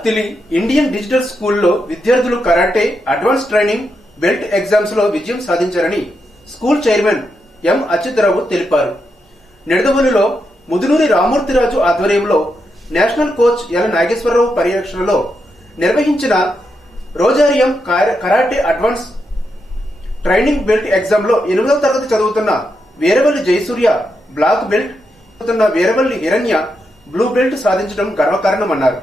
Attili Indian digital స్కూల్లో విద్యార్థులు karate advance training belt exams లో విజయం సాధించారని స్కూల్ చైర్మన్ ఎం అచ్యుతరావు తెలిపారు. నిడదవోలులో ముదునూరి రామూర్తిరాజు ఆధ్వర్యంలో నేషనల్ కోచ్ ఎల్ నాగేశ్వరరావు పర్యవేక్షణలో నిర్వహించిన రోజారియం karate advance training belt exam లో 8వ తరగతి చదువుతున్న వీరవల్లి జయసూర్య బ్లాక్ బెల్ట్, చదువుతున్న వీరవల్లి హిరణ్య బ్లూ బెల్ట్ సాధించడం గర్వకారణమన్నారు.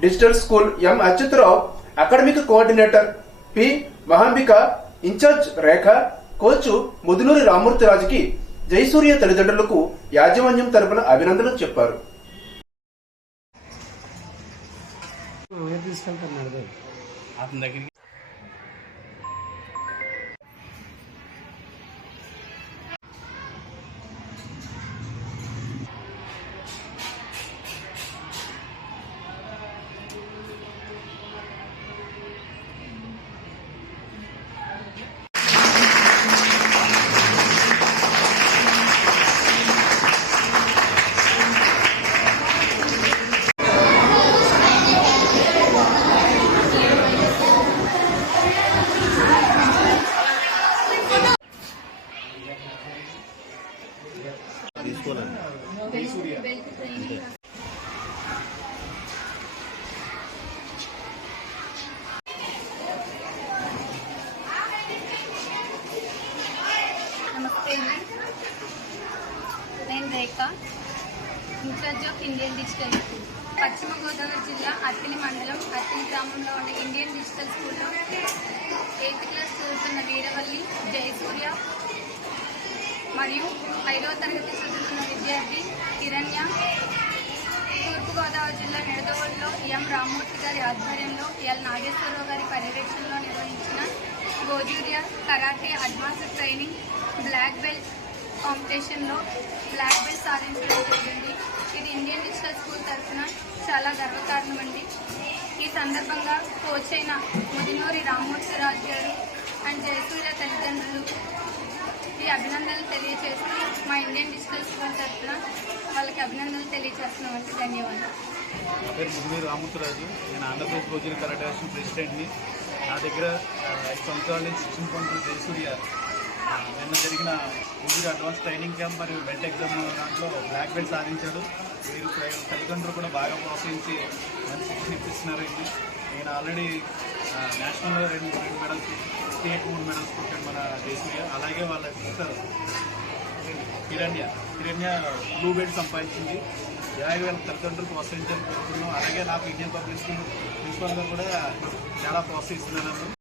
Digital school M Achyutarao, academic coordinator P Mahambika, incharge Rekha, coach Mudunuri రామూర్తిరాజుకి జయసూర్య తల్లిదండ్రులకు యాజమాన్యం తరపున అభినందనలు చెప్పారు. నమస్తే, నేను Rekha, incharge of Indian digital school. పశ్చిమ గోదావరి జిల్లా అత్తిలి మండలం అత్తిలి గ్రామంలో ఉన్న ఇండియన్ డిజిటల్ స్కూల్లో 8th క్లాస్ చదువుతున్న వీరవల్లి జయసూర్య మరియు 5వ తరగతి చదువుతున్న విద్యార్థి హిరణ్య తూర్పుగోదావరి జిల్లా నిడదవోలులో ఎం రామూర్తి గారి ఆధ్వర్యంలో ఎల్ నాగేశ్వరరావు గారి పర్యవేక్షణలో నిర్వహించిన గోజూరియా karate advanced training black belt కాంపిటీషన్లో బ్లాక్ బెల్ట్ సాధించడం జరిగింది. ఇది ఇండియన్ డిజిటల్ స్కూల్ తరఫున చాలా గర్వకారణం అండి. ఈ సందర్భంగా కోచ్ అయిన ముదినూరి రామూర్తిరాజు గారు అండ్ జయసూర్య తల్లిదండ్రులు ఈ అభినందనలు తెలియజేస్తూ మా ఇండియన్ డిజిటల్ స్కూల్ తరఫున వాళ్ళకి అభినందనలు తెలియజేస్తున్నామండి. ధన్యవాదాలు. నా పేరు ముదినూరి రామూర్తిరాజు. నేను ఆంధ్రప్రదేశ్ రోజుల కరాటే అసోసియేషన్ ప్రెసిడెంట్ని. నా దగ్గర 5 సంవత్సరాల నుంచి శిక్షణ పొందుతున్న జయసూర్య నిన్న జరిగిన ఇండియన్ అడ్వాన్స్ ట్రైనింగ్ క్యాంప్ మరియు బెల్ట్ ఎగ్జామ్ దాంట్లో బ్లాక్ బెల్ట్ సాధించాడు. వీరు తల్లిదండ్రులు కూడా బాగా ప్రోత్సహించి మంచి శిక్షణ ఇప్పిస్తున్నారు. నేను ఆల్రెడీ నేషనల్లో 2 మెడల్స్, స్టేట్ 3 మెడల్స్ కొట్టాడు మన జయసూర్య. అలాగే వాళ్ళ సిస్టర్ హిరణ్య బ్లూ బెల్ట్ సంపాదించింది. ఇలాగే వాళ్ళ తల్లిదండ్రులు ప్రోత్సహించాలని కోరుతున్నాం. అలాగే నాకు ఇండియన్ పబ్లిక్ స్కూల్ ప్రిన్సిపల్గా కూడా చాలా ప్రోత్సహిస్తున్నాను.